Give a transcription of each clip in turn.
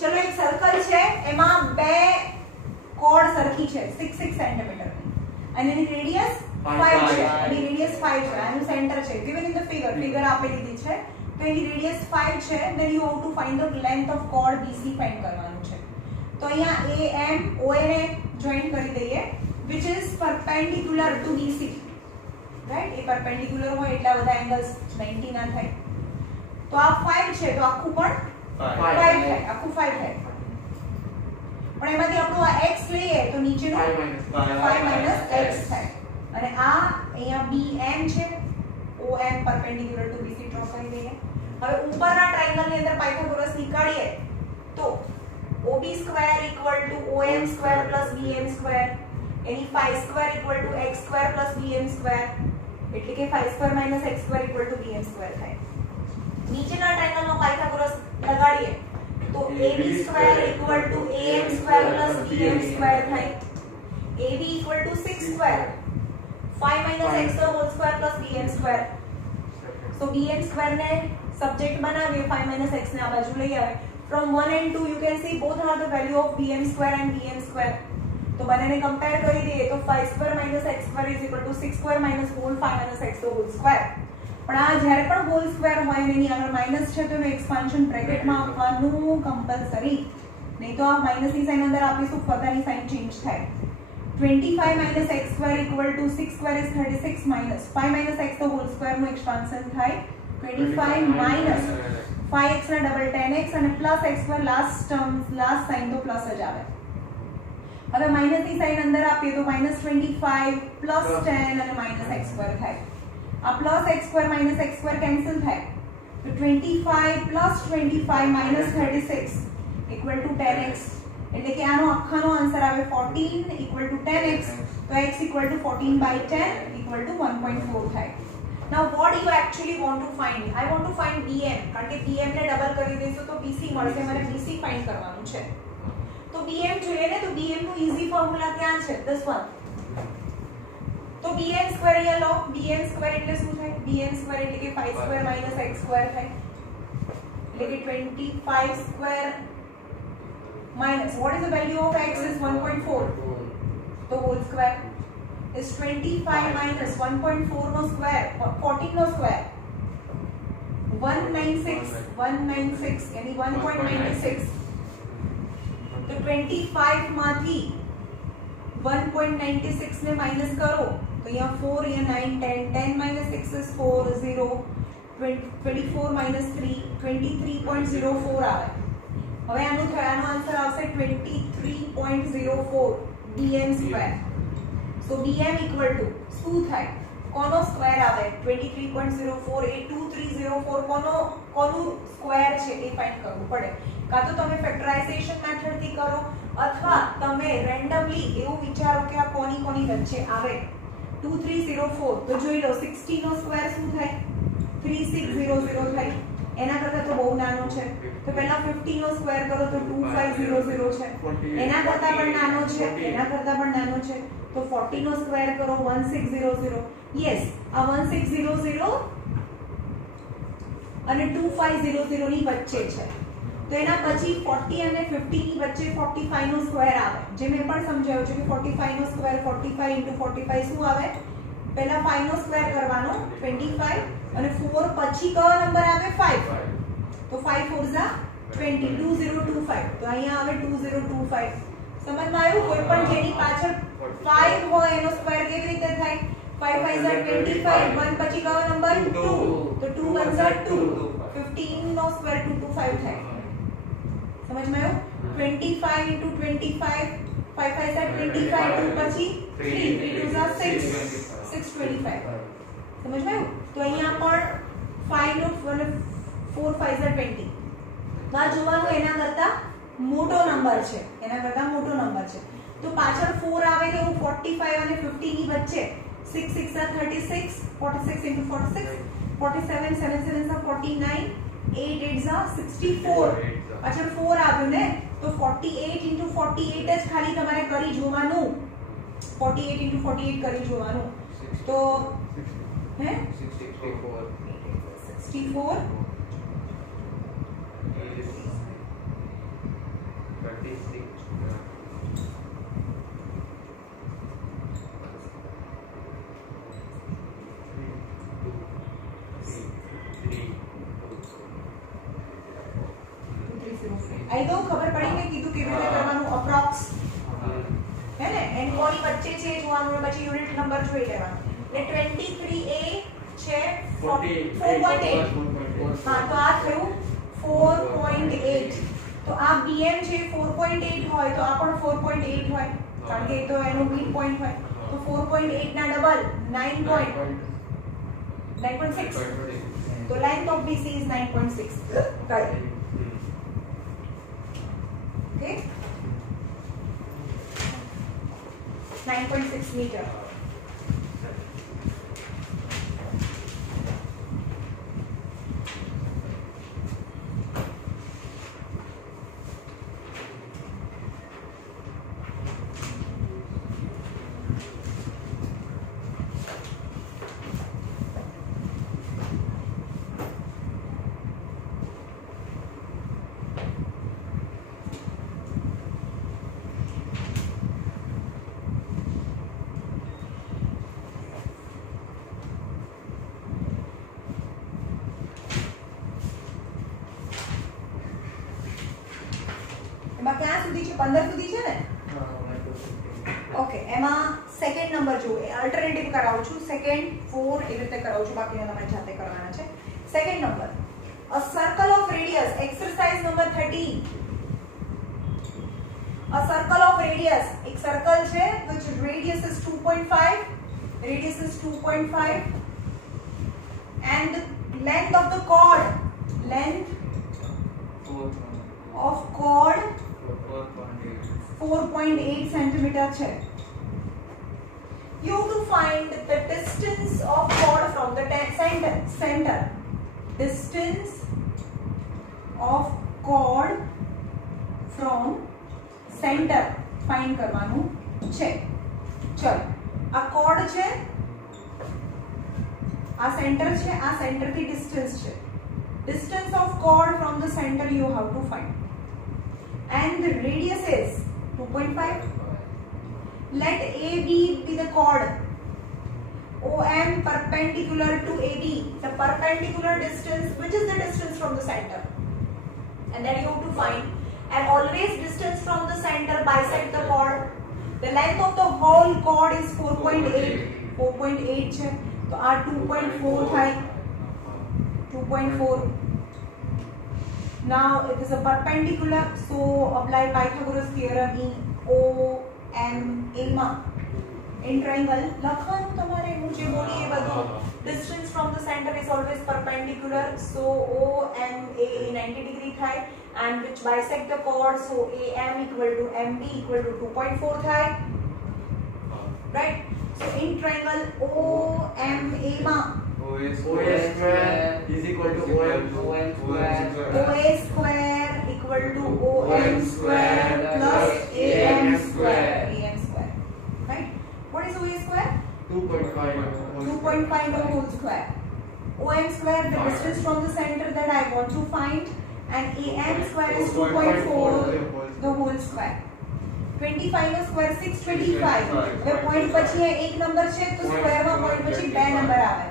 चलो एक सर्कल છે એમાં બે કોર્ડ સરખી છે 6 સેન્ટીમીટર અને એની રેડિયસ 5 છે એની રેડિયસ 5 છે આનું સેન્ટર છે given in the figure આપેલી દી છે તો એની રેડિયસ 5 છે then you have to find the length of chord BC find કરવાનું છે તો અહીંયા AM OA ને જોઈન કરી દઈએ which is perpendicular to BC right A perpendicular હોય એટલા બધા એંગલ્સ 90 ના થાય તો આ 5 છે તો આખું પણ 5 થાય આખું 5 થાય પણ એમાંથી આપણું આ x લઈએ તો નીચેનું 5 x થાય અને આ અહીંયા BM છે OM perpendicular to BC draw કરી દઈએ હવે ઉપરના ટ્રાયેંગલ ની અંદર પાયથાગોરસ નીકાળીએ તો OB square equal to OM square plus BM square any phi square equal to x square plus BM square એટલે કે phi square minus x square equal to BM square થાય નીચેના ટ્રાયેંગલમાં પાયથાગોરસ લગાડીએ તો AB square equal to AM square plus BM square થાય AB equal to 6 square 5 minus x the whole square plus bm square so bm square ने subject बनावे 5 minus x ने आ बाजू ले आवे from 1 and 2 you can see both are the value of bm square and bm square तो बने ने compare કરી દઈએ તો 5 square minus x square is equal to 6 square minus whole 5 minus x the whole square પણ આ જ્યારે પણ હોલ સ્ક્વેર હોય અને એની આગળ માઈનસ છે તો એનું એક્સપાન્શન બ્રેકેટમાં આપવાનું કમ્પલસરી નહીં તો આ માઈનસની સાઈન અંદર આપીશું પોતાની સાઈન ચેન્જ થાય 25 minus x square equal to 6 square is 36 minus 5 minus x the whole square નું એક્સપાન્શન થાય 25 minus 5x ના ડબલ 10x અને plus x square last term last sign તો પ્લસ જ આવે હવે માઈનસ ની સાઈન અંદર આપીએ તો -25 પ્લસ 10 અને માઈનસ x square થાય આ plus x square minus x square cancel થાય તો 25 plus 25 minus 36 equal to 10x એટલે કે આનો આખાનો આન્સર આવે 14 equal to 10x તો x equal to 14 by 10 equal to 1.4 થાય now what you actually want to find I want to find bm કારણ કે bm ને ડબલ કરી દઈશું તો bc મળશે મારે bc ફાઇન્ડ કરવાનું છે તો bm જોઈએ ને તો bm નું ઈઝી ફોર્મ્યુલા ક્યાં છે this one તો bm સ્ક્વેર યા લો bm સ્ક્વેર એટલે શું થાય bm સ્ક્વેર એટલે કે 5 સ્ક્વેર માઈનસ x સ્ક્વેર થાય એટલે કે 25 square minus what is the value of x is 1.4 the whole square is 25 minus 1.4 no square 14 no square 196 यानी 1.96 तो 25 માંથી 1.96 ने माइनस करो तो यहाँ 4 या 9 10 10 minus 6 is 4 0 24 minus 3 23.04 આવે હવે આનો આન્સર આવશે 23.04 bm square so bm equal to શું થાય કોનો સ્ક્વેર આવે 23.04 એ 2304 કોનું સ્ક્વેર છે એ ફાઇન્ડ કરવું પડે કાં તો તમે ફેક્ટરાઇઝેશન મેથડ થી કરો અથવા તમે રેન્ડમલી એવું વિચારો કે આ કોની વચ્ચે આવે 2304 તો જોઈ લો 60 નો સ્ક્વેર શું થાય 3600 થાય એના કરતા તો બહુ નાનો છે તો પહેલા 50 નો સ્ક્વેર કરો તો 2500 છે એના કરતા પણ નાનો છે એના કરતા પણ નાનો છે તો 40 નો સ્ક્વેર કરો 1600 યસ આ 1600 અને 2500 ની વચ્ચે છે તો એના પછી 40 અને 50 ની વચ્ચે 45 નો સ્ક્વેર આવે જે મેં પણ સમજાવ્યું છે કે 45 નો સ્ક્વેર 45 * 45 શું આવે પહેલા 5 નો સ્ક્વેર કરવાનો 25 અને 4 પછી કયો નંબર આવે 5 તો 5 4 જા 20 2025 તો અહીંયા આવે 2025 સમજમાં આવ્યું કોઈ પણ જેની પાછળ 5 હોય એનો સ્ક્વેર કેવી રીતે થાય 5 5 જા 25 1 પછી કયો નંબર 2 તો 2 1 જા 2 15 નો સ્ક્વેર 225 થાય સમજમાં આવ્યું 25 * 25 5 5 જા 25 2 પછી 3 3 2 જા 6 625 સમજમાં તો અહીંયા પણ 5 નો 4 5 જા 20 તો આ જોવાનું એના કરતા મોટો નંબર છે તો પાછળ 4 આવે કે 45 અને 50 ની વચ્ચે 6 6 જા 36 46 * 46 47 7 7 જા 49 8 8 જા 64 પાછળ 4 આવ્યું ને તો 48 * 48 જ ખાલી તમારે કરી જોવાનું 48 * 48 કરી જોવાનું तो है 64 64 आई तो ખબર પડી મેં કીધું કેવી રીતે કરવાનું અપ્રોક્સ હે ને એન્ડ કોની વચ્ચે છે જોવાનું ને પછી યુનિટ નંબર જોઈ લેવાનું એટલે 23a છે 4.8 હા તો આ થયું 4.8 તો આ bm છે 4.8 હોય તો આ પણ 4.8 હોય કારણ કે તો એનો મિડ પોઈન્ટ હોય તો 4.8 ના ડબલ 9.6 તો length of BC is 9.6 right okay 9.6 meter એમાં ક્યાં સુધી છે 15 સુધી છે ને ઓકે એમાં સેકન્ડ નંબર જો અલ્ટરનેટિવ કરાવું છું સેકન્ડ 4 એવી રીતે કરાવું છું બાકીના તમારે જાતે કરવાના છે second number a circle of radius exercise number 13 a circle of radius એક સર્કલ છે which radius is 2.5 and the length of the chord length of chord 4.8 centimeter છે you have to find the distance of chord from the center distance of chord from center find કરવાનું છે ચલો આ chord છે આ centre છે આ centre થી ડિસ્ટન્સ છે distance of chord from the center you have to find and the radius is 2.5 let AB be the chord OM perpendicular to AB the perpendicular distance which is the distance from the center and then you have to find and always distance from the center bisect the chord the length of the whole chord is 4.8 છે તો આ 2.4 થાય 2.4 now it is a perpendicular so apply Pythagoras theorem in OMA માં in triangle લખવાનું તમારે હું જે બોલી એ બધું distance from the center is always perpendicular so OMA 90 degree થાય and which bisect the chord so AM equal to MB equal to 2.4 થાય right so in triangle OMA માં OA square is equal to OM square. OA square equal to OM square plus AM square. AM square. Right? What is OA square? 2.5. 2.5 the whole square. OM square the distance from the center that I want to find and AM square is 2.4 the whole square. 25 નો square 625 હવે point પછી એક number છે તો square માં point પછી બે number આવે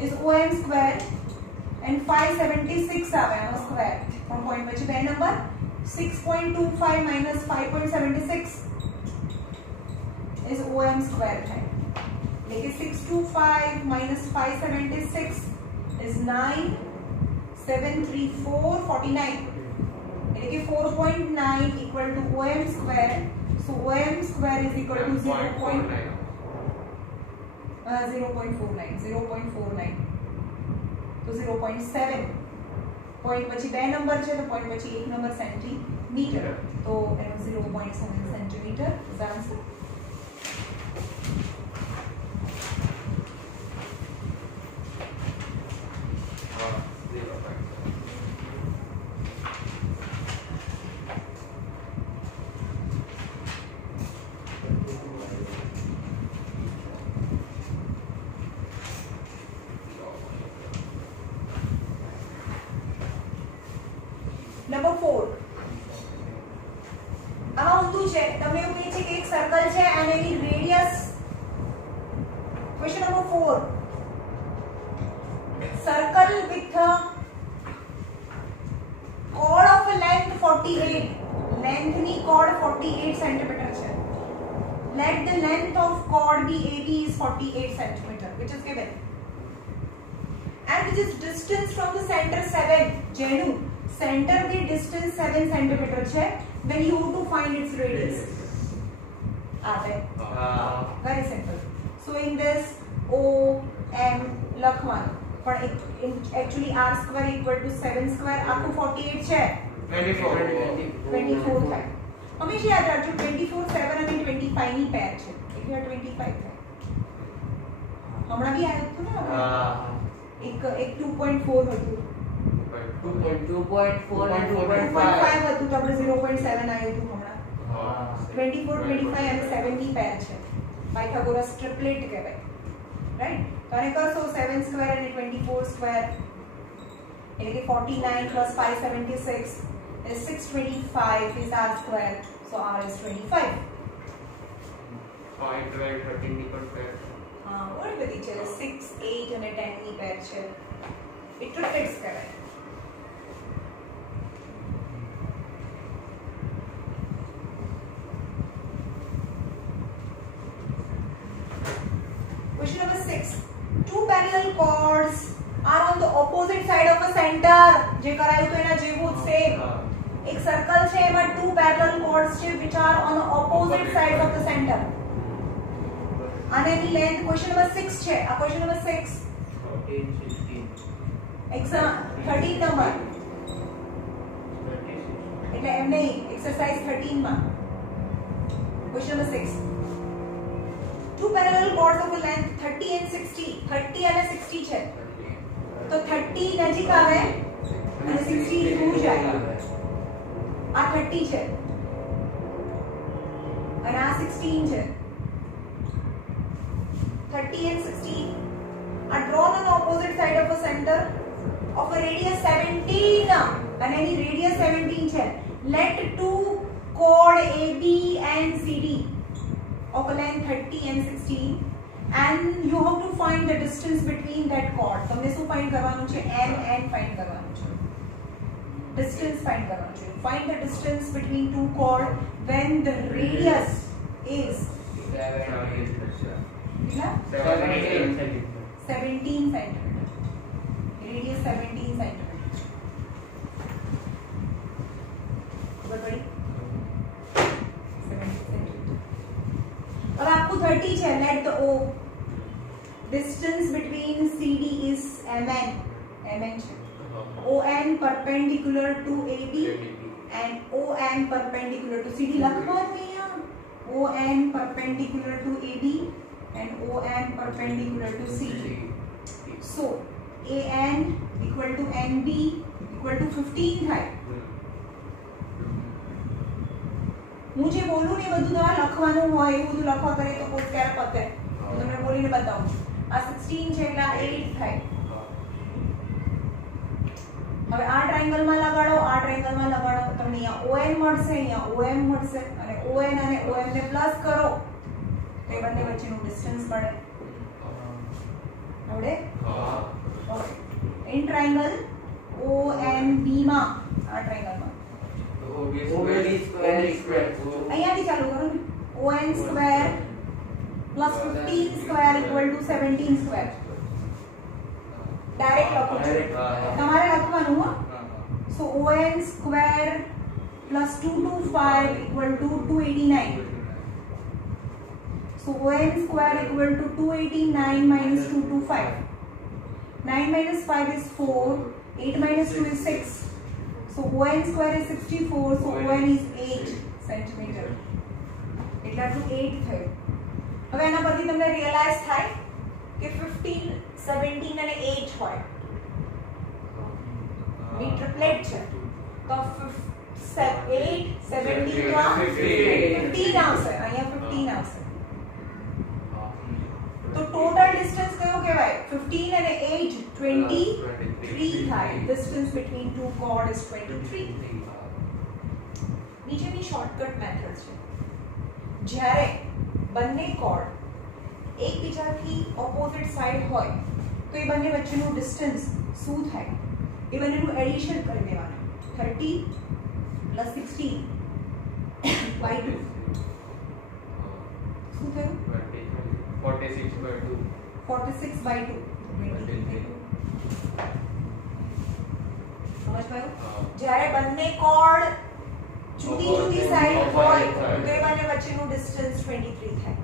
is OM square and 576 આવે આનો સ્ક્વેર પણ પોઈન્ટ પછી બે number 6.25 minus 5.76 is OM square થાય એટલે કે 625 minus 576 is 9,734.49 એટલે કે 4.9 equal to OM square so OM square is equal to 0.49 तो 0.7 पॉइंट પછી બે નંબર છે તો પોઈન્ટ પછી એક નંબર સેન્ટીમીટર તો એનો 0.7 centimetre is the answer any radius question number 4 circle with a chord of a length 48 length ની chord 48 cm છે. Let the length of chord be AB is 48 cm which is given and which is distance from the center 7 જેનું center the distance 7 cm છે. Then you have to find its radius. Very simple. So in this OM લખવાનું પણ actually r square equal to 7 square આખું 48 છે 24 થાય. હંમેશા યાદ રાખજો 24 7 અને 25 ની પેર છે એટલે 25 થાય. હમણાં બી આવ્યું હતું ને એક 2.4 હતું 2.4 and 2.5 હતું તો આપણે 0.7 આવ્યું હતું હમણાં. 24 25 અને 7 ની પેર છે. પાયથાગોરસ ટ્રિપલેટ કહેવાય. રાઈટ? તો આને કરશો 7 સ્ક્વેર અને 24 સ્ક્વેર એટલે કે 49 plus 576 is 625 is r square. So r is 25. 5 12 13 ની પણ પેર. હા ઓર બધી છે 6 8 અને 10 ની પેર છે. એ ટ્રિપલેટ્સ કહેવાય. Question number 6. Two parallel chords are on the opposite side of a center. જે કરાયું તો એના જેવું જ સેમ. એક સર્કલ છે એમાં two parallel chords છે which are on the opposite sides of the center. અને એની લેન્થ ક્વેશ્ચન નંબર 6 છે. આ ક્વેશ્ચન નંબર 6 14 16 એક્ઝામ 13 નંબર એટલે એમ નહીં એક્સરસાઇઝ 13 માં question number 6. Two parallel chords of a length 30 and 60. 30 અને 60 છે. તો 30 નજીક આવે અને 60 દૂર જાય. આ 30 છે અને આ 16 છે. 30 and 16 are drawn on the opposite side of a center of a radius 17 અને એની radius 17 છે. Let two chord AB and CD of a length 30 and 16 and you have to find the distance between that chord. તમને શું find કરવાનું છે? m n find કરવાનું છે. distance find કરવાનું છે. Find the distance between two chord when the radius is 17 cm. Radius 17 cm. બરાબર? 17 cm. अब आपको 30 है. Let the O distance between CD is mn. mn છે. ON perpendicular to AB and ON perpendicular to CD. લખવાનું અહીંયા ON perpendicular to AB and ON perpendicular to CD. So AN equal to NB equal to 15 થાય. હું જે બોલું ને બધું તમારે લખવાનું હોય એવું બધું લખવા કરે તો કોઈ ત્યારે પતે. હું તમને બોલીને બતાવું છું. આ 16 છે એટલે આ 8 થાય. હવે આ ટ્રાયેંગલમાં લગાડો, આ ટ્રાયેંગલમાં લગાડો, તમને અહીંયા ON મળશે, અહીંયા OM મળશે અને ON અને OM ને પ્લસ કરો તો એ બંને વચ્ચેનું ડિસ્ટન્સ મળે. આવડે? ઓકે. ઇન ટ્રાયેંગલ OMB માં આ ટ્રાયેંગલમાં અહીંયાથી ચાલુ કરો ને. ON square plus 15 square equal to 17 square. Direct લખો છો. તમારે લખવાનું હો. સો ON square plus 225 equal to 289. So ON square equal to 289 minus 225. 9 minus 5 is 4. 8 minus 2 is 6. So ON square is 64. So ON is 8 centimeter. એટલે આટલું 8 થયું. હવે આના પરથી તમને રિયલાઇઝ થાય કે 15 17 અને 8 હોય. એ ટ્રિપલેટ છે. તો 8 17 તો 15 આવશે. અહીંયા 15 આવશે. તો ટોટલ ડિસ્ટન્સ કયો કહેવાય? 15 અને 8 23 થાય. Distance between two chord is 23. નીચેની શોર્ટકટ મેથડ છે. જ્યારે બંને કોર્ડ એકબીજાથી ઓપોઝિટ સાઈડ હોય તો એ બંને વચ્ચેનું ડિસ્ટન્સ શું થાય? એ બંનેનું એડિશન કરી દેવાનું. 30 + 16 by 2 શું થયું? 46 by 2. 46 by 2 23. સમજ પાયો? જ્યારે બંને કોર્ડ જુદી જુદી સાઈડ હોય તો એ બંને વચ્ચેનું ડિસ્ટન્સ 23 થાય.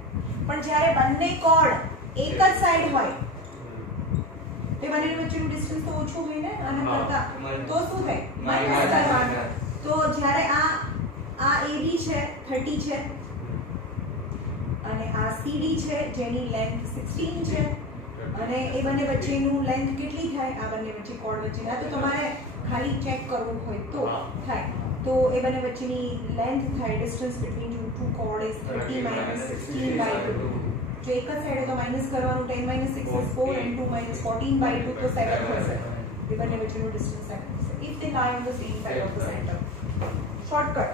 પણ જ્યારે બંને કોર્ડ એક જ સાઈડ હોય તો બંને વચ્ચેનું ડિસ્ટન્સ તો ઓછું હોય ને આના કરતા, તો શું થાય? માઈનસ કરવાનું. તો જ્યારે આ AB છે 30 છે અને આ CD છે જેની લેન્થ 16 છે અને એ બંને વચ્ચેનું લેન્થ કેટલી થાય? આ બંને વચ્ચે કોર્ડ વચ્ચેના તો તમારે ખાલી ચેક કરવું હોય તો થાય. તો એ બંને વચ્ચેની લેન્થ થાય, distance between two chord is 30 - 16 by 2. જો એક જ સાઈડે તો માઈનસ કરવાનું, 10 - 6 is 4 and 2 - 14 by 2 તો 7 થશે. એ બંને વચ્ચેનું ડિસ્ટન્સ 7 થશે if they lie on the same side of the center. Shortcut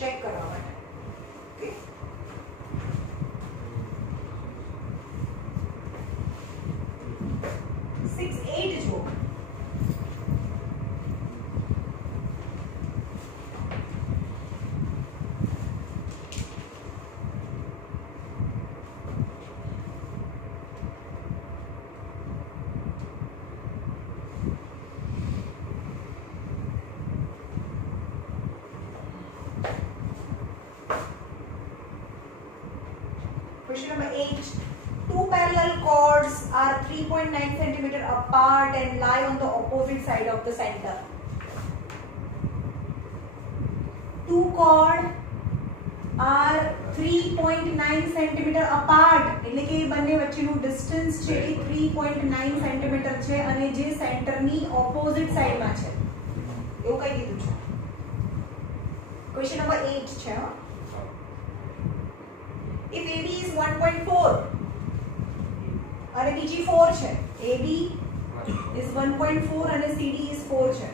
check કરવા માટે. ઓકે, 6-8 જો Question number 8. Two parallel chords are 3.9 cm apart and lie on the opposite side of the center. Two chords are 3.9 cm apart. એટલે કે બંને વચ્ચેનું distance છે એ 3.9 cm છે અને જે સેન્ટરની ઓપોઝિટ સાઈડમાં છે. એવું કઈ કીધું છે? Question number 8 છે. If AB is 1.4 અને બીજી 4 છે, AB is 1.4 અને CD is 4 છે,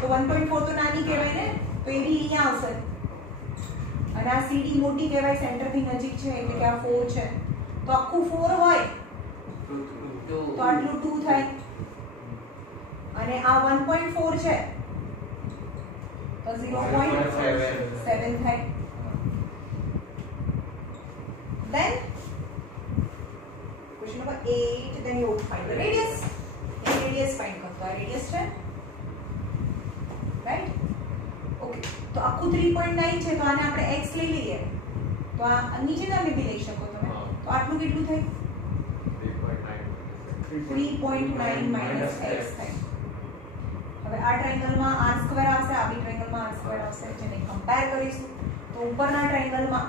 તો 1.4 તો નાની કહેવાય ને, તો AB અહીંયા આવશે અને આ CD મોટી કહેવાય, સેન્ટરથી નજીક છે એટલે કે આ 4 છે, તો આખું 4 હોય તો આટલું 2 થાય અને આ 1.4 છે તો 0.7 થાય. Then question number 8, then you would find the radius. ये radius find करता है, radius है, right? Okay, तो आपको 3.9 છે તો આને આપણે x લઈ લઈએ તો આ નીચે તમે બી લઈ શકો તમે, તો આટલું કેટલું થાય? 3.9 minus x થાય. હવે આ ટ્રાયેંગલમાં r² આવશે, આ બી ટ્રાયેંગલમાં r² આવશે, જેને કમ્પેર કરીશું તો ઉપરના ટ્રાયેંગલમાં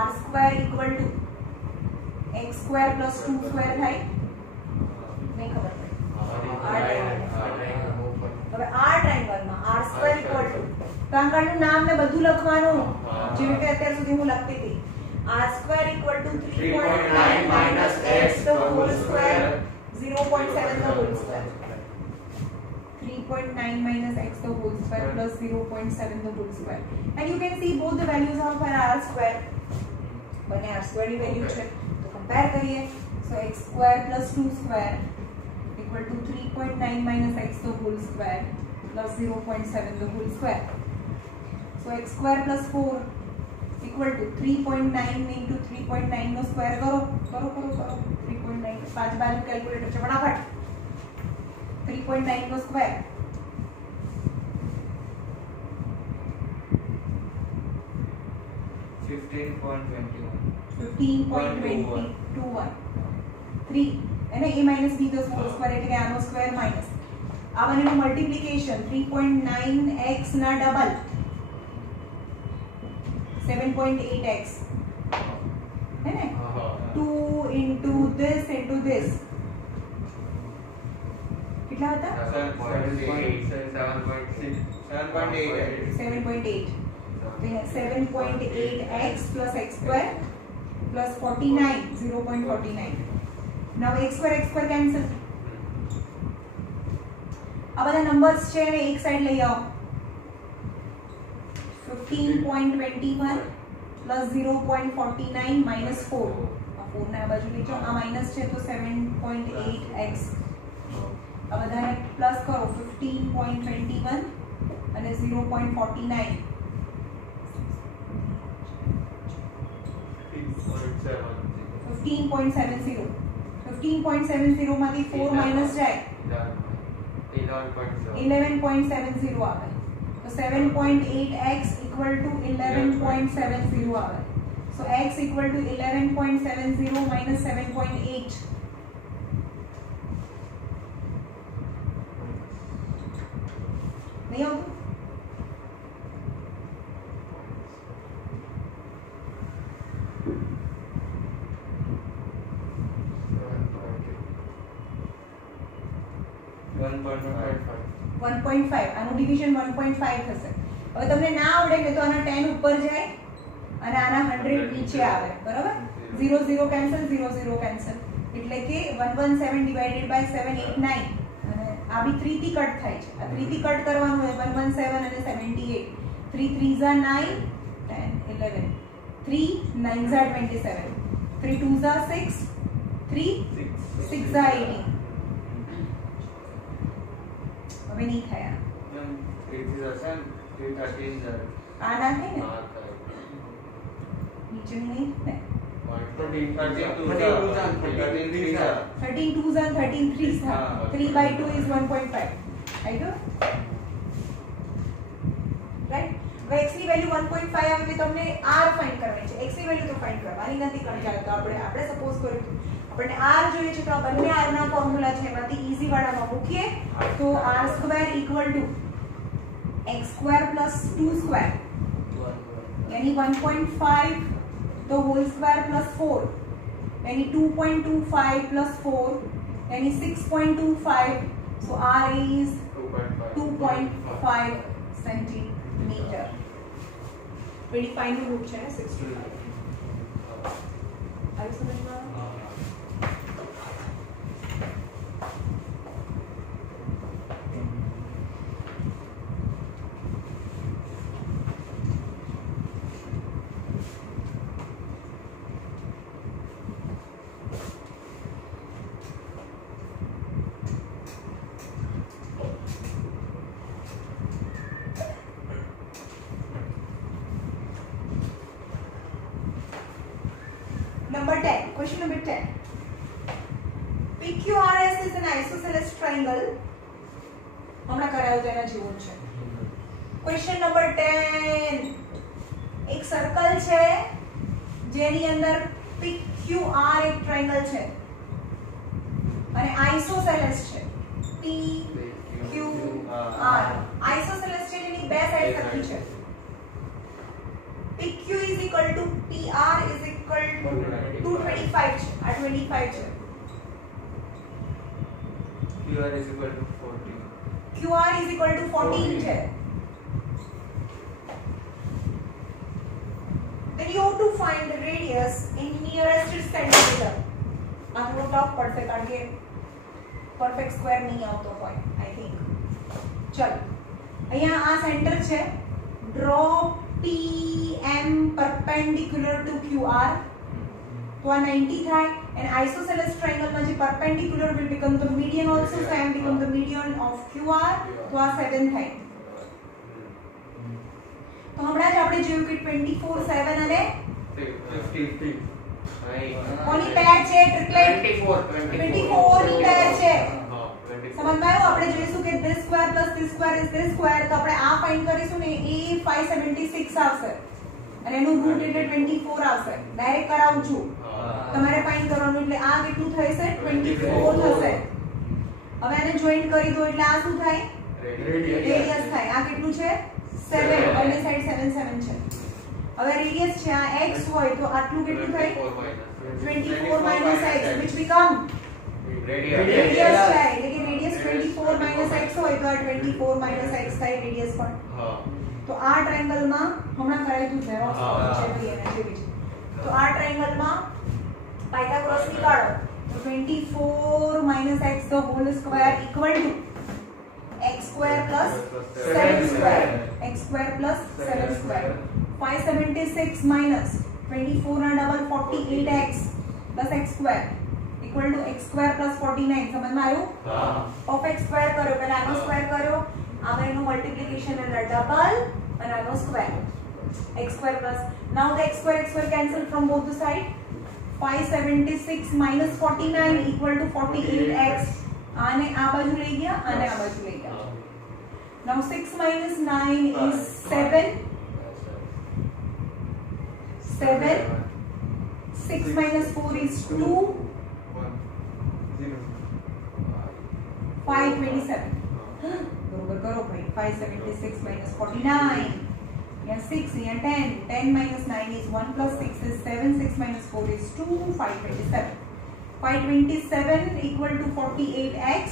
r² equal to x² plus 2² થાય, નહીં ખબર પડે. હવે આ ટ્રાયેંગલમાં r² equal to ટ્રાયેંગલનું નામ ને બધું લખવાનું જેવી રીતે અત્યાર સુધી હું લખતી હતી. r² equal to 3.9 minus x the whole square 0.7 the whole square. 3.9 minus x the whole square plus 0.7 the whole square. And you can see both the values of r². બંને r² ની વેલ્યુ છે તો compare કરીએ. So x² plus 2² equal to 3.9 minus x the whole square plus 0.7 the whole square. So x² plus 4 equal to 3.9 into 3.9 no square કરો 3.9 પાંચ બાજુ calculator છે ફટાફટ. 3.9 નો સ્ક્વેર 15.21 3 અને a minus b the whole square એટલે કે આનો સ્ક્વેર માઈનસ આ બંનેનું મલ્ટીપ્લિકેશન 3.9x ના ડબલ 7.8x है ना 2 into this कितना होता 7.8 7.8x plus x square plus 49 0.49. now x square cancel. अब બધા નંબર્સ છે હવે એક સાઈડ લઈ આવો. 15.21 પ્લસ 0.49 માઇનસ 4 આ 4 ને આ બાજુ લઈ જાઓ, આ માઇનસ છે તો 7.8x આ બધાને પ્લસ કરો 15.21 અને 0.49 15.70 15.70 માંથી 4 માઇનસ જાય 11.70 આવે તો 7.8x equal to 11.70 આવે so x equal to 11.70 minus 7.8 नहीं होगा 1.5 આનું ડિવિઝન 1.5 થશે હવે તમને ના આવડે ને તો આના 10 ઉપર જાય અને આના 100 નીચે આવે બરાબર 0 0 કેન્સલ 0 0 કેન્સલ એટલે કે 117 ડિવાઇડેડ બાય 789 અને આ બી 3 થી કટ થાય છે આ 3 થી કટ કરવાનું હોય 117 અને 78 3 3s are 9 10 11 3 9s are 27 3 2s are 6 3 6s are 18 હવે નહીં થયા આ ના થાય ને નીચે નહીં ને 13 2s and 13 3s 3 by 2 is 1.5 right right હવે x ની વેલ્યુ 1.5 આવે તો તમને r ફાઇન્ડ કરવાની છે x ની વેલ્યુ તો ફાઇન્ડ કરવાની નથી કારણ કે તો આપણે સપોઝ કર્યું આપણને r જોઈએ છે તો આ બંને r ના ફોર્મ્યુલા છે એમાંથી ઈઝી વાળામાં મૂકીએ તો r² = x² + 2² यानी 1.5 the whole square plus 4 यानी 2.25 plus 4 यानी 6.25 so r is 2.5 centimeter very fine रूप है 65 आगे समझ में Number 10, question number 10. PQRS is an isosceles triangle. हमने कराया तेरा जीवन छे. Question number 10. एक सर्कल छे, जेनी अंदर PQR एक ट्रायंगल छे. અને isosceles છે. PQR. Isosceles છે જેની બે સાઈડ સરખી છે. PQ is equal to PR is equal to 225 છે આ 25 છે QR is equal to 14 QR is equal to 14 છે then you have to find the radius in nearest centimeter આ થોડો ટફ પડશે કારણ કે પરફેક્ટ સ્ક્વેર નહીં આવતો હોય આઈ થિંક ચલો અહીંયા આ સેન્ટર છે draw PM perpendicular to QR तो 90 થાય and isosceles triangle માં જે perpendicular will become the median also so M become the median of QR તો આ 7 થાય તો હમણાં જ આપણે જોયું કે 24 7 અને 53 કોની પેર છે ટ્રિપલેટ 24 ની પેર છે સમજમાં આવ્યું આપણે જોઈશું કે this square plus this square is this square તો આપણે આ ફાઇન્ડ કરીશું ને એ 576 આવશે અને એનું રૂટ એટલે 24 આવશે ડાયરેક્ટ કરાવું છું તમારે ફાઇન્ડ કરવાનું એટલે આ કેટલું થશે 24 થશે હવે આને જોઈન્ટ કરી દો એટલે આ શું થાય રેડિયસ થાય આ કેટલું છે 7 બંને સાઈડ 7 7 છે હવે રેડિયસ છે આ x હોય તો આટલું કેટલું થાય 24 - x which become રેડિયસ છે એટલે કે રેડિયસ 24 - x હોય તો આ 24 - x થાય રેડિયસ પણ તો આ ટ્રાયંગલ માં હમણાં કરાયું છે તો આ ટ્રાયંગલ માં પાયથાગોરસ નીકાળો તો 24 - x the whole square equal to x square plus 7 square x square plus 7 square 576 minus 24 ના double 48x plus x square equal to x square plus 49 સમજમાં આવ્યું? of x square કર્યો પહેલા આનો સ્ક્વેર કર્યો હવે એનો મલ્ટીપ્લિકેશન એટલે ડબલ અને આનો square x square plus now the x square cancel from both the side 576 minus 49 equal to 48x આને આ બાજુ લઈ ગયા આને આ બાજુ લઈ ગયા now 6 minus 9 is 7 6 minus 4 is 2 527 बरोबर करो भाई 576 minus 49 यहाँ 6 यहाँ 10 minus 9 is 1 plus 6 is 7 6 minus 4 is 2 527 equal to 48x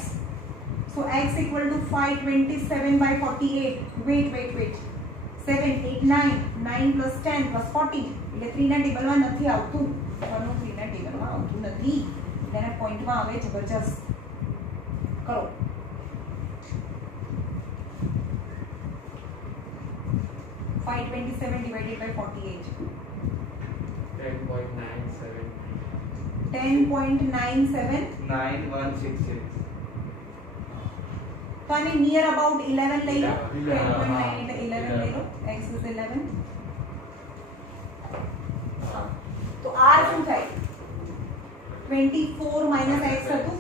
so x equal to 527 by 48 wait 7 8 9 plus 10 plus 40 એટલે 3 ના ટેબલમાં નથી આવતું 3 ના ટેબલમાં આવતું નથી એટલે પોઈન્ટમાં આવે જબરજસ્ત કરો 527 divided by 48 10.97 9166 तो आने नियर अबाउट 11 ले लो 10.9 એટલે 11 ले लो x is 11 तो r શું થાય 24 minus x હતું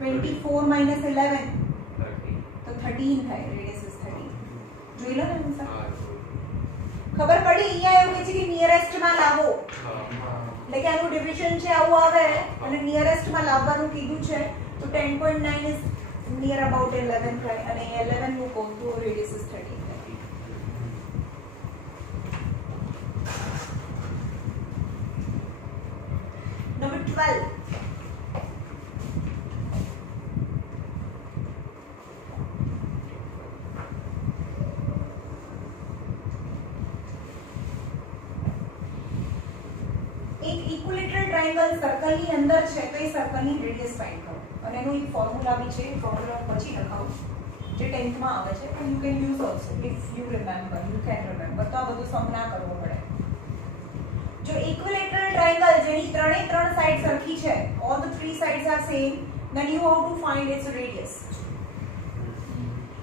24 minus 11 तो 13 થાય રેડિયસ ઇઝ 13 જોઈ લો ને આન્સર ખબર પડી અહીંયા એવું કે છે કે નિયરેસ્ટ માં લાવો એટલે કે આનું ડિવિઝન છે આવું આવે અને નિયરેસ્ટ માં લાવવાનું કીધું છે તો 10.9 ઇઝ near about 11 થાય અને 11 નું કોણ તો રેડિયસ ઇઝ 13 થાય નંબર 12 એક ઇક્વિલેટરલ ટ્રાયેંગલ સર્કલ ની અંદર છે તો એ સર્કલ ની રેડિયસ ફાઇન્ડ કરો અને એનો એક ફોર્મ્યુલા બી છે ફોર્મ્યુલા પછી લખાવું જે 10th માં આવે છે તો you can use also if you remember you can remember તો આ બધું સમ ના કરવો પડે જો ઇક્વિલેટરલ ટ્રાયેંગલ જેની ત્રણે ત્રણ સાઇડ સરખી છે all the three sides are same then you have to find its radius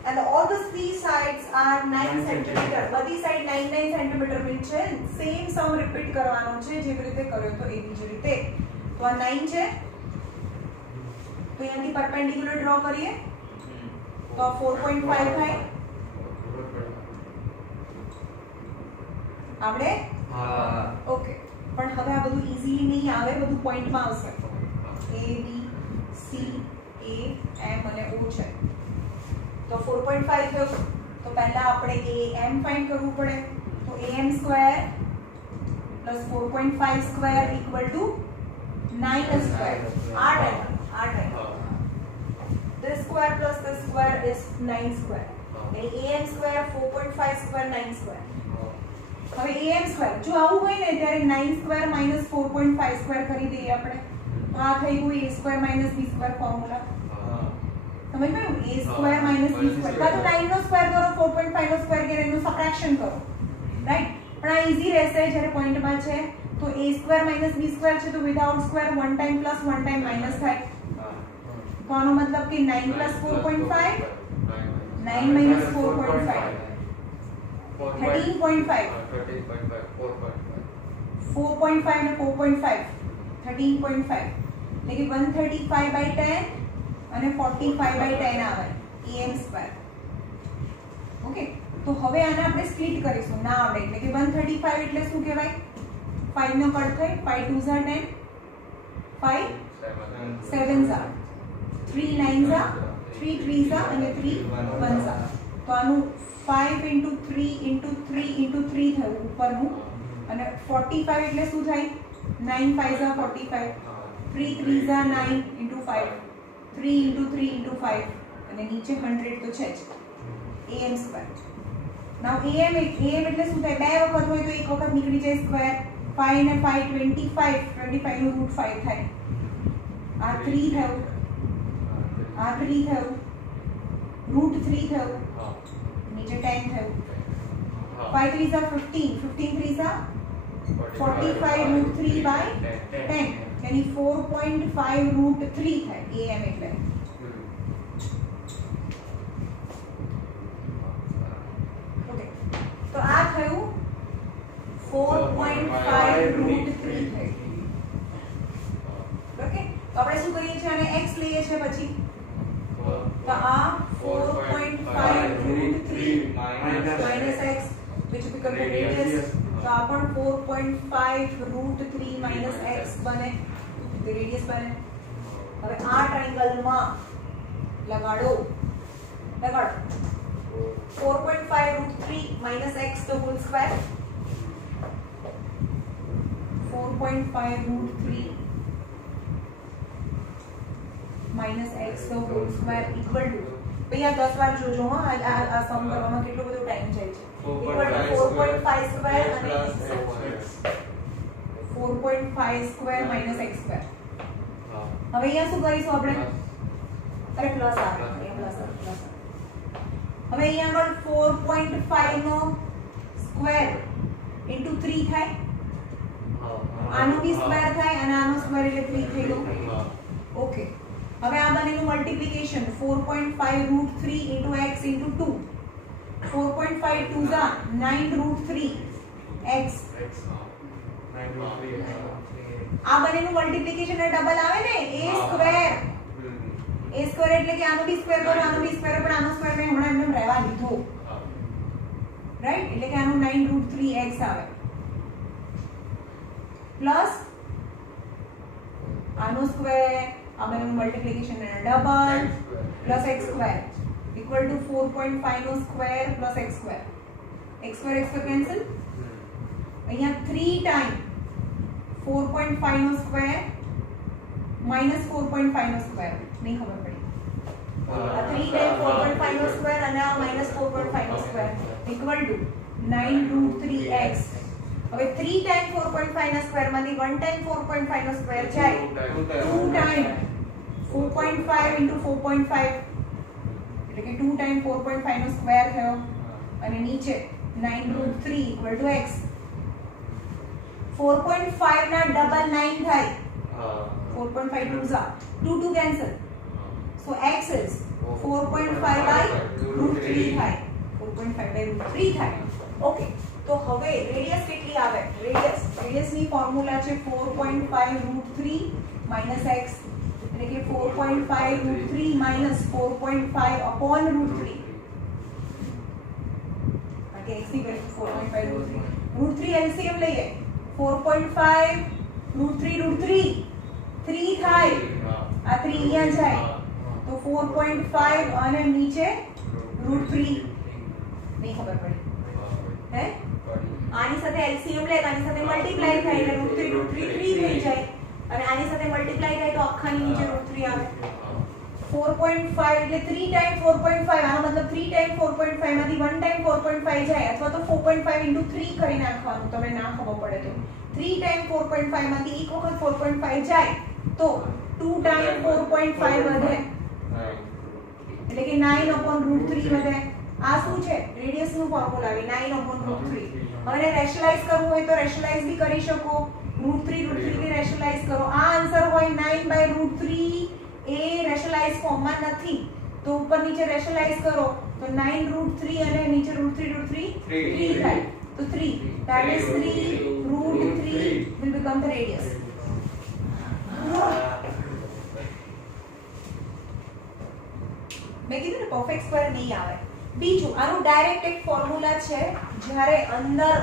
and all the three sides are 9 cm બધી સાઈડ 9 cm ની છે સેમ સમ રિપીટ કરવાનો છે જેવી રીતે કર્યો તો એવી જ રીતે તો આ 9 છે तो यहाँ की परपेंडिकुलर ड्रॉ करिए तो 4.5 થાય આવડે ઓકે પણ હવે આ બધું ઈઝીલી નહીં આવે બધું પોઈન્ટમાં આવશે a b c a m અને o છે તો 4.5 થયું તો પહેલા આપણે am ફાઇન્ડ કરવું પડે તો am square plus 4.5 square equal to 9 square આ time this square plus this square is 9 square and am square 4.5 square 9 square હવે am square જો આવું હોય ને ત્યારે 9 square minus 4.5 square કરી દઈએ આપણે તો આ થઈ ગયું a square minus b square formula સમજ માં a square minus b square કાં તો 9 નો સ્ક્વેર કરો 4.5 નો સ્ક્વેર કરીને એનું સબટ્રેક્શન કરો રાઈટ પણ આ ઈઝી રહેશે જ્યારે પોઈન્ટમાં છે તો a square minus b square છે તો without square 1 time plus 1 time minus થાય तो आनो मतलब कि 9 plus 4.5 9 minus 4.5 13.5 4.5 ને 4.5 13.5 लेकिन 135 by 10 અને 45 by 10 આવે am સ્ક્વેર ઓકે તો હવે આને આપણે સ્પ્લિટ કરીશું ના આવડે એટલે કે 135 એટલે શું કહેવાય 5 નો કટ થાય 5 2s are 10 5 7s are 3 9s are 3 3s are and 3 1s are તો આનું 5 into 3 into 3 into 3 થયું ઉપરનું અને 45 એટલે શું થાય 9 5s are 45 3 3s are 9 into 5 3 into 3 into 5 અને નીચે 100 તો છે જ am સ્ક્વેર નાઉ am એટલે શું થાય બે વખત હોય તો એક વખત નીકળી જાય સ્ક્વેર 5 અને 5 25 નું રૂટ 5 થાય આ 3 થયું આ 3 થયું રૂટ 3 થયું નીચે 10 થયું 5 3s are 15, 15 3s are 45 root 3 by 10 यानी 4.5 root 3 થાય am એટલે ઓકે તો આ થયું 4.5 root 3 થાય ઓકે તો આપણે શું કરીએ છીએ અને x લઈએ છીએ પછી તો આ 4.5 root 3 minus x which become the radius तो अपन 4.5 root 3 minus x बने तो रेडियस बने હવે આ ટ્રાયેંગલ માં લગાડો 4.5 root 3 minus x the whole square 4.5 root 3 minus x the whole square equal to भैया 10 बार જોજો હા આ સમ કરવામાં કેટલો બધો ટાઈમ જાય છે equal to 4.5 square અને 4.5 square minus x square હવે અહીંયા શું કરીશું આપણે અરે પ્લસ આવે અહીંયા પ્લસ હવે અહીંયા આગળ 4.5 નો સ્ક્વેર into 3 થાય આનો બી સ્ક્વેર થાય અને આનો સ્ક્વેર એટલે 3 થઈ ગયો ઓકે હવે આ બનેલું multiplication 4.5 root 3 into x into 2 4.5 2s are 9 root 3 x 9 root 3 આ બનેલું મલ્ટીપ્લિકેશન ને ડબલ આવે ને a સ્ક્વેર એટલે કે આનો બી સ્ક્વેર કરો આનો બી સ્ક્વેર પણ આનો સ્ક્વેર મેં હમણાં એમને રહેવા દીધો રાઈટ એટલે કે આનું 9 root 3 x આવે પ્લસ આનો સ્ક્વેર આ બનેલું મલ્ટીપ્લિકેશન ને double plus x square equal to 4.5 નો સ્ક્વેર પ્લસ x સ્ક્વેર કેન્સલ અહીંયા 3 ટાઈમ 4.5 નો સ્ક્વેર minus 4.5 નો સ્ક્વેર નહીં ખબર પડી આ 3 ટાઈમ 4.5 નો સ્ક્વેર અને આ minus 4.5 નો square equal to 9 root 3x હવે 3 ટાઈમ 4.5 ના સ્ક્વેર માંથી 1 ટાઈમ 4.5 નો સ્ક્વેર જાય 2 ટાઈમ 4.5 into 4.5 એટલે કે 2 ટાઈમ 4.5 નો સ્ક્વેર થયો અને નીચે 9 root 3 equal to x 4.5 ના ડબલ 9 થાય 4.5 2s are 2 cancel so x is 4.5 by root 3 થાય 4.5 by root 3 થાય ઓકે તો હવે રેડિયસ કેટલી આવે રેડિયસ ની ફોર્મ્યુલા છે 4.5 root 3 minus x એટલે કે 4.5 root 3 minus 4.5 upon root 3 કે x ની વેલ્યુ 4.5 root 3 LCM લઈએ 4.5 root 3 3 થાય આ 3 અહીંયા જાય તો 4.5 અને નીચે root 3 નહીં ખબર પડી હે આની સાથે LCM લે આની સાથે મલ્ટીપ્લાય થાય એટલે root 3 3 થઈ જાય અને આની સાથે મલ્ટીપ્લાય થાય તો આખાની નીચે root 3 આવે 4.5 એટલે 3 ટાઈમ 4.5 આનો મતલબ 3 ટાઈમ 4.5 માંથી 1 ટાઈમ 4.5 જાય અથવા તો 4.5 into 3 કરી નાખવાનું તમને ના ખબર પડે તો 3 ટાઈમ 4.5 માંથી એક વખત 4.5 જાય તો 2 ટાઈમ 4.5 વધે એટલે કે 9 upon root 3 વધે આ શું છે રેડિયસ નું ફોર્મ્યુલા આવે 9 upon root 3 હવે રેશનલાઇઝ કરવું હોય તો રેશનલાઇઝ બી કરી શકો root 3 થી રેશનલાઇઝ કરો આ આન્સર હોય 9 by root 3 એ રેશનલાઇઝ ફોર્મમાં નથી તો ઉપર નીચે રેશનલાઇઝ કરો તો 9 root 3 અને નીચે root 3 3 થાય તો 3 that is 3 root 3 will become the radius મેં કીધું ને પરફેક્ટ સ્ક્વેર નહીં આવે બીજું આનું ડાયરેક્ટ એક ફોર્મ્યુલા છે જ્યારે અંદર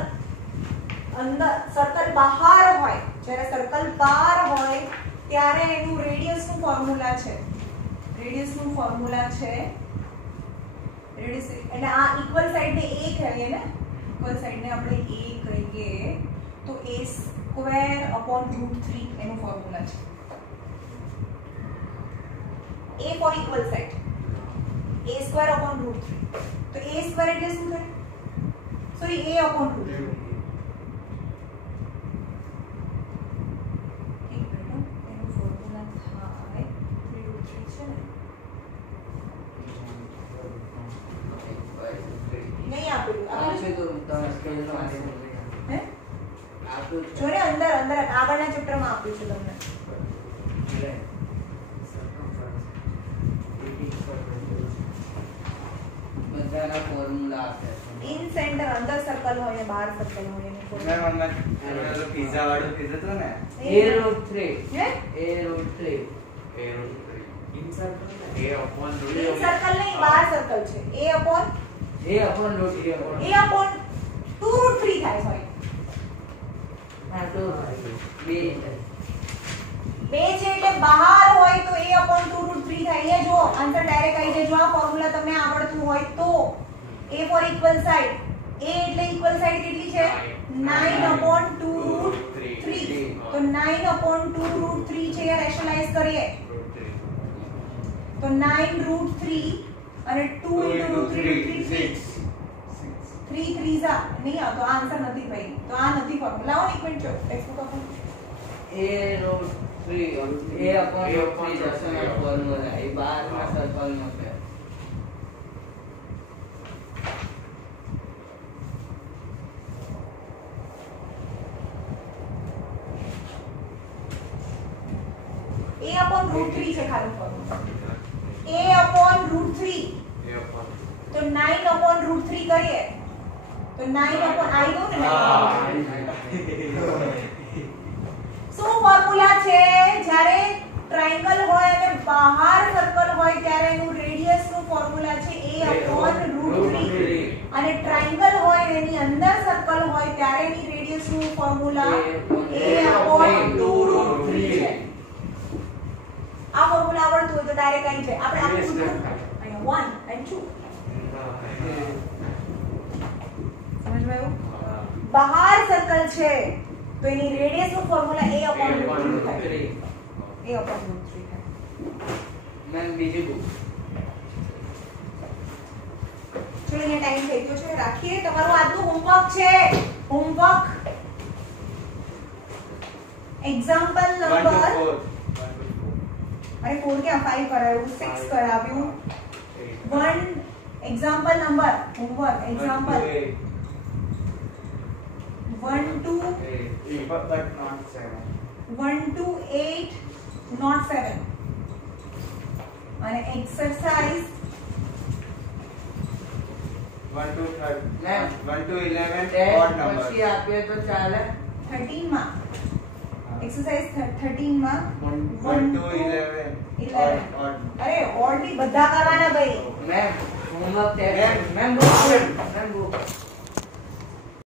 સર્કલ બહાર હોય ત્યારે એનું રેડિયસ નું ફોર્મ્યુલા છે રેડિયસ એટલે આ ઇક્વલ સાઈડ ને a કહીએ ને ઇક્વલ સાઈડ ને આપણે a કહીએ તો a સ્ક્વેર upon root 3 એનું ફોર્મ્યુલા છે a for equal side a square upon root 3 તો a square એટલે શું થાય સોરી a upon root 3 नहीं आप જો ને અંદર અંદર આગળના ચેપ્ટરમાં આપ્યું છે તમને. બધાના ફોર્મ્યુલા આપે છે. ઇન સેન્ટર અંદર સર્કલ હોય ને બહાર સર્કલ હોય એની formula. મેમ પિઝા વાળો કીધું તો ને a√3 હે a√3 in circle in circle નહીં બહાર સર્કલ છે. a upon 2√3 થાય સોરી. હા તો બે બે છે એટલે બહાર હોય તો a upon 2√3 થાય. અહીંયા જો આન્સર ડાયરેક્ટ આવી જાય. જો આ ફોર્મ્યુલા તમને આવડતું હોય તો a for equal side, a એટલે equal side કેટલી છે 9 upon 2√3. તો 9 upon 2√3 છે એ રેશનલાઇઝ કરીએ તો 9√3 અને 2 into √3 6. 3 3s આ નહીં આવતો આ આન્સર નથી ભાઈ. તો આ નથી ફોર્મ્યુલા. લાવો એક મિનિટ જો ટેક્સ્ટબુક આપો. a√3 a upon 3 દસના ફોર્મ્યુલા એ બહારના સર્કલનો છે. a upon √3 છે ખાલી ફોર્મ્યુલા. a upon √3 તો 9 upon √3 કરીએ તો 9 upon આવ્યું ને 9. શું ફોર્મ્યુલા છે જ્યારે ટ્રાયેંગલ હોય અને બહાર સર્કલ હોય ત્યારે એનું રેડિયસ નું ફોર્મ્યુલા છે a upon √3 અને ટ્રાયેંગલ હોય અને એની અંદર સર્કલ હોય ત્યારે એની રેડિયસ નું ફોર્મ્યુલા a upon 2√3 છે. આ ફોર્મ્યુલા આવડતું હોય તો ડાયરેક્ટ આવી જાય. આપણે આખું અહીંયા 1 and 2 સમજવાયું? બહાર સર્કલ છે તો એની રેડિયસ નું ફોર્મ્યુલા a upon √3 થાય. a upon √3 થાય. મેં બીજી બુક ચલો અહીંયા ટાઈમ થઈ ગયો છે રાખીએ. તમારું આજનું હોમવર્ક છે. હોમવર્ક એક્ઝામ્પલ નંબર અરે 4 ક્યાં 5 કરાયું 6 કરાવ્યું 1 example number homework example 1 to 8 not 7 અને એક્સરસાઇઝ 1 to 11 10 odd number. પછી આપીએ તો ચાલે. 13 માં એક્સરસાઇઝ 13 માં 1 to 11 odd. અરે ઓડ ની બધા કરવાના ભાઈ. Ma'am homework test ma'am book